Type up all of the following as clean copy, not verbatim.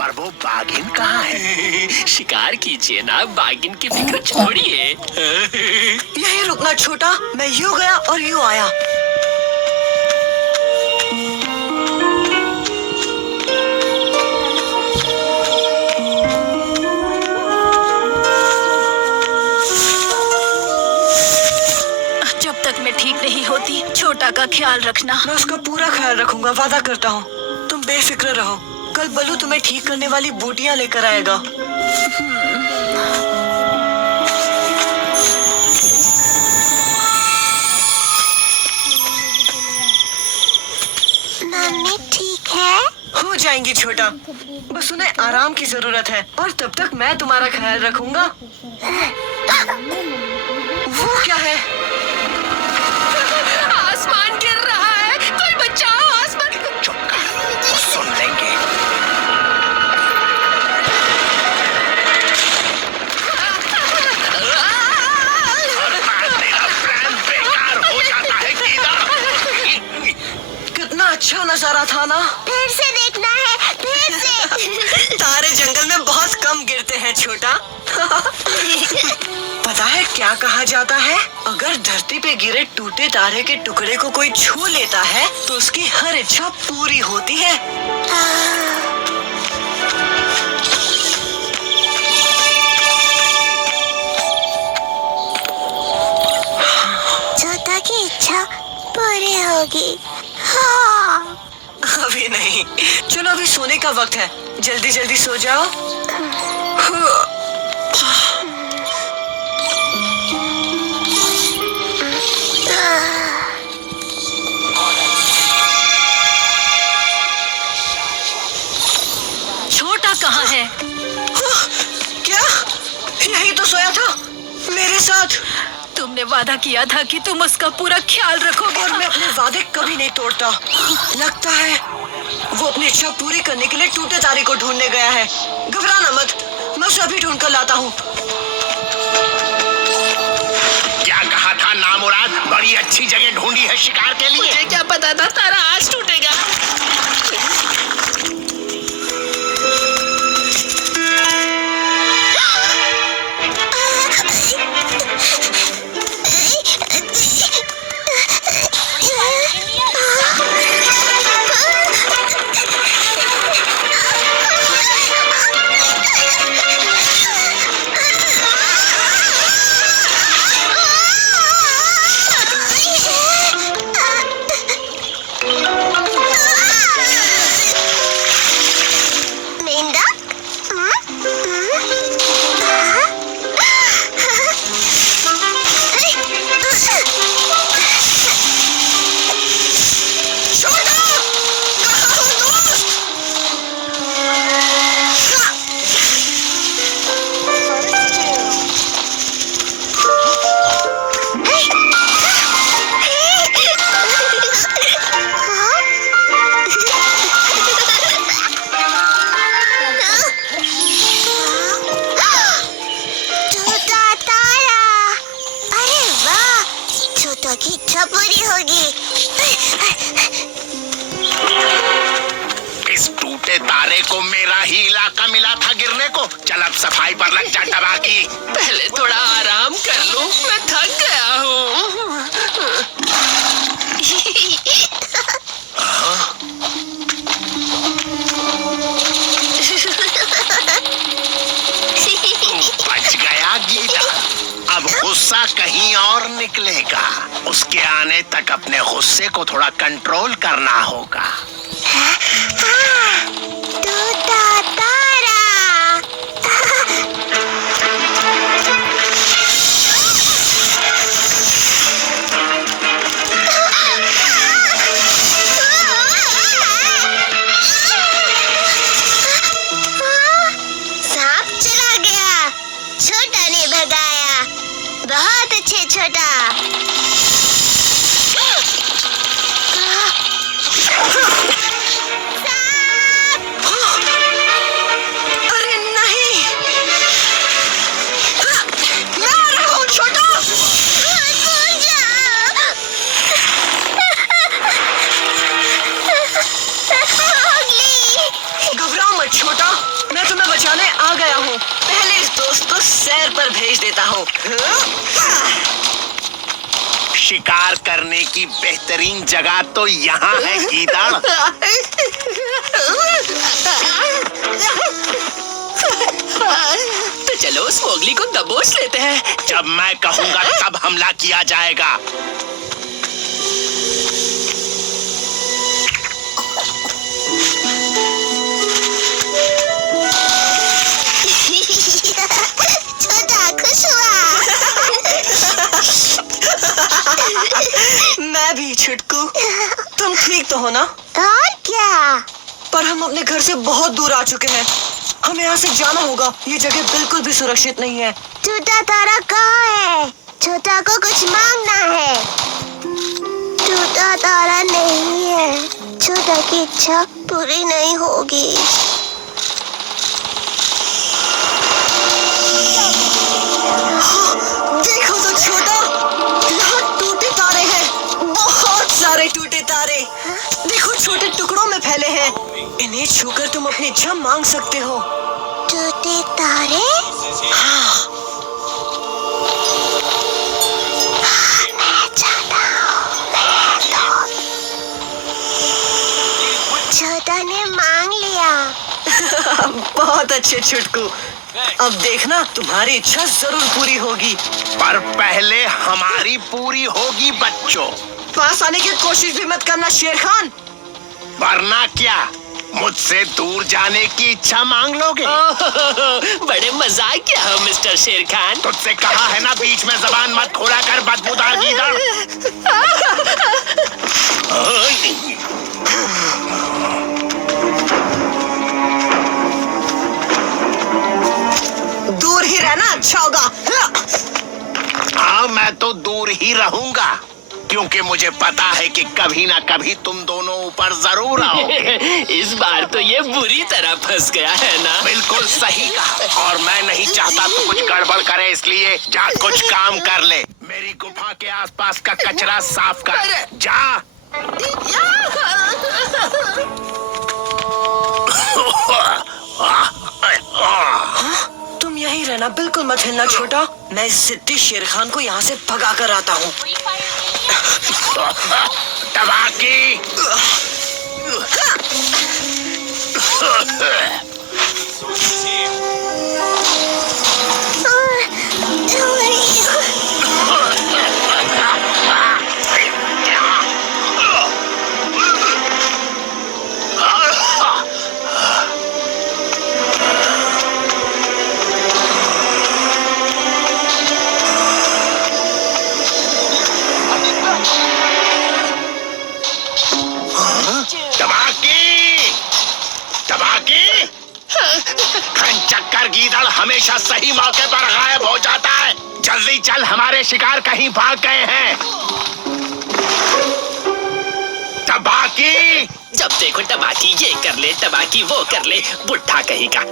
पर वो बाघिन कहाँ है? शिकार कीजिए ना, बाघिन की फिक्र छोड़िए। यहीं रुकना छोटा, मैं यूं गया और यूं आया। जब तक मैं ठीक नहीं होती, छोटा का ख्याल रखना। मैं उसका पूरा ख्याल रखूंगा, वादा करता हूँ। तुम बेफिक्र रहो, कल बल्लू तुम्हें ठीक करने वाली बूटियां लेकर आएगा। मम्मी ठीक है? हो जाएंगी छोटा, बस उन्हें आराम की जरूरत है और तब तक मैं तुम्हारा ख्याल रखूंगा। वो क्या है? आसमान गिर रहा है, कोई बचाओ, आसमान। चुप कर, वो सुन लेंगे। हर बार तेरा प्लान बेकार हो जाता है कीड़ा। कितना अच्छा नजारा था ना। फिर से देखना है, फिर से। तारे जंगल में बहुत कम गिरते हैं छोटा। पता है क्या कहा जाता है? अगर धरती पे गिरे टूटे तारे के टुकड़े को कोई छू लेता है तो उसकी हर इच्छा पूरी होती है। छोटा की इच्छा पूरी होगी। हाँ। अभी नहीं, चलो अभी सोने का वक्त है, जल्दी जल्दी सो जाओ। छोटा कहाँ है? क्या? यही तो सोया था मेरे साथ। तुमने वादा किया था कि तुम उसका पूरा ख्याल रखोगे। और मैं अपने वादे कभी नहीं तोड़ता। लगता है वो अपनी इच्छा पूरी करने के लिए टूटे तारे को ढूंढने गया है। घबराना मत, मैं उसे अभी ढूंढ कर लाता हूँ। क्या कहा था नामुराद? बड़ी अच्छी जगह ढूंढी है शिकार के लिए। मुझे क्या पता था तारा आज टूटेगा। की इच्छा पूरी होगी। इस टूटे तारे को मेरा ही इलाका मिला था गिरने को। चल अब सफाई पर लग जा टबाकी। पहले थोड़ा आराम कर लूं, मैं थक गया हूँ। बच गया गीता। अब गुस्सा कहीं और निकलेगा। उसके आने तक अपने गुस्से को थोड़ा कंट्रोल करना होगा। टूटा तारा। सांप चला गया, छोटा ने भगाया। बहुत अच्छे छोटा। अरे नहीं, मैं आ रहा हूँ छोटा। घबराओ मत छोटा, बचाने आ गया हूँ। पहले इस दोस्त को सैर पर भेज देता हूँ। शिकार करने की बेहतरीन जगह तो यहाँ है गीदड़। तो चलो उस मोगली को दबोच लेते हैं। जब मैं कहूँगा तब हमला किया जाएगा। छोटा खुश हुआ। मैं भी छुटकू। तुम ठीक तो हो ना? और क्या? पर हम अपने घर से बहुत दूर आ चुके हैं। हमें यहाँ से जाना होगा। ये जगह बिल्कुल भी सुरक्षित नहीं है। छोटा तारा कहाँ है? छोटा को कुछ मांगना है। छोटा तारा नहीं है। छोटा की इच्छा पूरी नहीं होगी। देखो तो छोटा, यहाँ टूटे तारे हैं। बहुत सारे टूटे तारे। देखो छोटे टुकड़ों में फैले हैं। इन्हें छूकर तुम अपनी इच्छा मांग सकते हो। टूटे तारे? हाँ। मैं चाहता हूँ। छोटा ने मांग लिया। बहुत अच्छे छुटकू। अब देखना तुम्हारी इच्छा जरूर पूरी होगी। पर पहले हमारी पूरी होगी बच्चों। पास आने की कोशिश भी मत करना शेर खान। वरना क्या मुझसे दूर जाने की इच्छा मांग लोगे? बड़े मजाक क्या हो मिस्टर शेर खान। तुझसे कहा है ना बीच में जबान मत खोला कर बदबूदार गीदड़। दूर ही रहना अच्छा होगा। हाँ मैं तो दूर ही रहूंगा, क्योंकि मुझे पता है कि कभी ना कभी तुम दोनों ऊपर जरूर आओगे। इस बार तो ये बुरी तरह फंस गया है ना। बिल्कुल सही कहा। और मैं नहीं चाहता तू कुछ गड़बड़ करे, इसलिए जा कुछ काम कर ले। मेरी गुफा के आसपास का कचरा साफ कर। जा। तुम यहीं रहना, बिल्कुल मत हिलना छोटा। मैं इस जिद्दी शेर खान को यहाँ से भगा कर आता हूँ। तबाकी। चक्कर गीदड़ हमेशा सही मौके पर गायब हो जाता है। जल्दी चल, हमारे शिकार कहीं भाग गए हैं। तबाकी। जब देखो तबाकी ये कर ले, तबाकी वो कर ले, बुढ़ा कहीं का।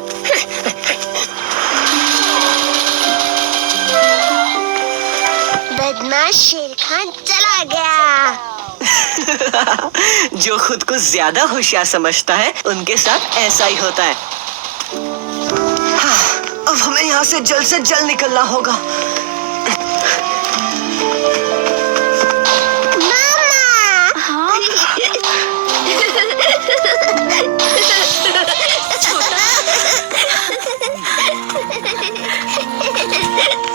बदमाश शेर खान चला गया। जो खुद को ज्यादा होशियार समझता है उनके साथ ऐसा ही होता है। हाँ, अब हमें यहाँ से जल्द निकलना होगा।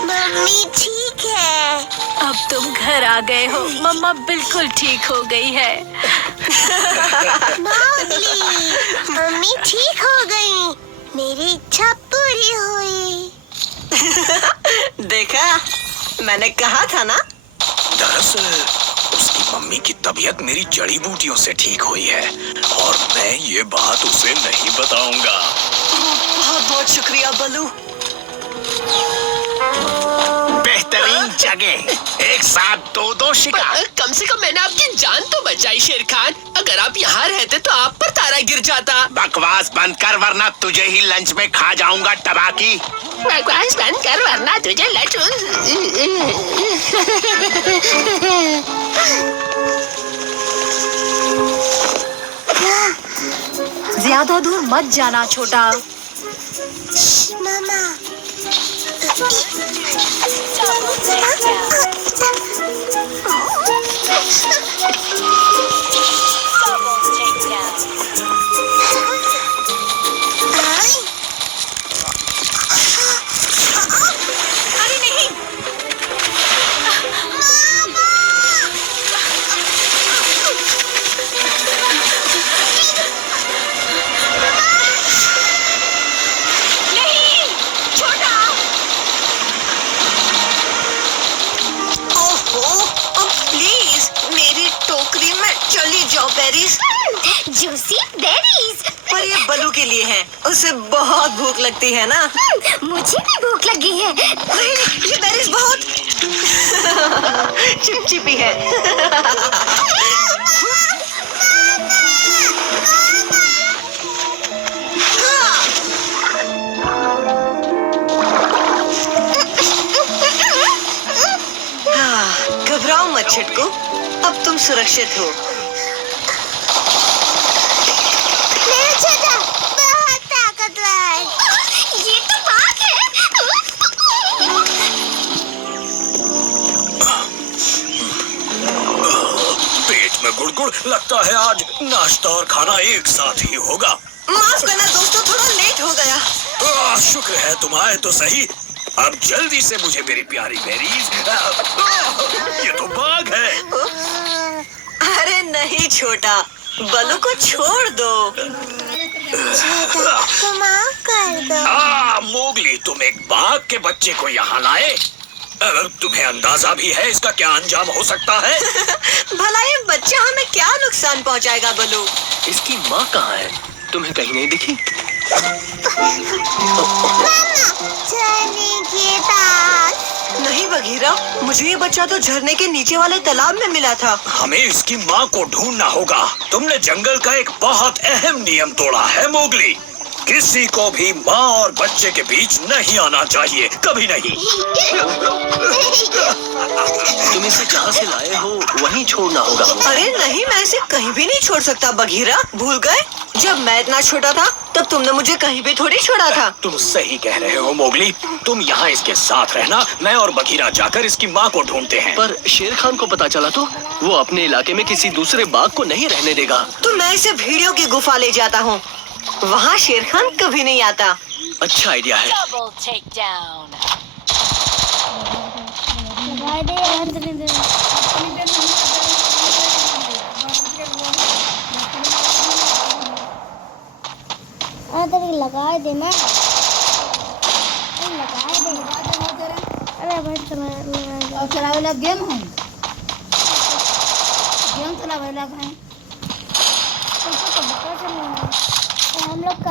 मम्मी ठीक है। अब तुम घर आ गए हो। मम्मा बिल्कुल ठीक हो गई है। मौगली, मम्मी ठीक हो गई। मेरी इच्छा पूरी हुई। देखा, मैंने कहा था ना। दरअसल उसकी मम्मी की तबीयत मेरी जड़ी बूटियों से ठीक हुई है और मैं ये बात उसे नहीं बताऊंगा। बहुत बहुत शुक्रिया बलू। बेहतरीन जगह, एक साथ दो शिकार। कम से कम मैंने आपकी जान तो बचाई शेर खान। अगर आप यहाँ रहते तो आप पर तारा गिर जाता। बकवास बंद कर वरना तुझे ही लंच में खा जाऊंगा तबाकी। बकवास बंद कर वरना तुझे ज्यादा दूर मत जाना छोटा। मामा अरे नहीं, नहीं, छोटा। ओहो, प्लीज मेरी टोकरी में चली जाओ बेरीज। Juicy berries. पर ये बलू के लिए है, उसे बहुत भूख लगती है ना। मुझे भी भूख लगी है। नहीं, ये बेरीज बहुत चिपचिपी है। घबराओ मत छिटकू, अब तुम सुरक्षित हो। मेरा छोटा बहुत ताकतवर। ये तो बाघ है। पेट में गुड़गुड़, लगता है आज नाश्ता और खाना एक साथ ही होगा। माफ करना दोस्तों, थोड़ा लेट हो गया। शुक्र है तुम आए तो सही। अब जल्दी से मुझे मेरी प्यारी बेरीज। ये तो बाघ है। अरे नहीं छोटा, बलू को छोड़ दो। तो माफ कर दो। मोगली, तुम एक बाघ के बच्चे को यहाँ लाए। तुम्हें अंदाजा भी है इसका क्या अंजाम हो सकता है? भला ये बच्चा हमें क्या नुकसान पहुंचाएगा बलू? इसकी माँ कहाँ है? तुम्हें कहीं नहीं दिखी? झरने के पास। नहीं बघीरा, मुझे ये बच्चा तो झरने के नीचे वाले तालाब में मिला था। हमें इसकी माँ को ढूंढना होगा। तुमने जंगल का एक बहुत अहम नियम तोड़ा है मोगली। किसी को भी माँ और बच्चे के बीच नहीं आना चाहिए, कभी नहीं। तुम इसे जहाँ से लाए हो वहीं छोड़ना होगा। अरे नहीं, मैं इसे कहीं भी नहीं छोड़ सकता बघीरा। भूल गए? जब मैं इतना छोटा था तब तुमने मुझे कहीं भी थोड़ी छोड़ा था। तुम सही कह रहे हो मोगली। तुम यहाँ इसके साथ रहना, मैं और बघीरा जाकर इसकी माँ को ढूंढते हैं। पर शेर खान को पता चला तो वो अपने इलाके में किसी दूसरे बाघ को नहीं रहने देगा। तो मैं इसे भेड़ियों की गुफा ले जाता हूँ, वहाँ शेर खान कभी नहीं आता। अच्छा आइडिया है। Double takedown. लगा दे ना, लगा दे। अरे भाई चला वाला गेम है, गेम चला वाला है। हम लोग का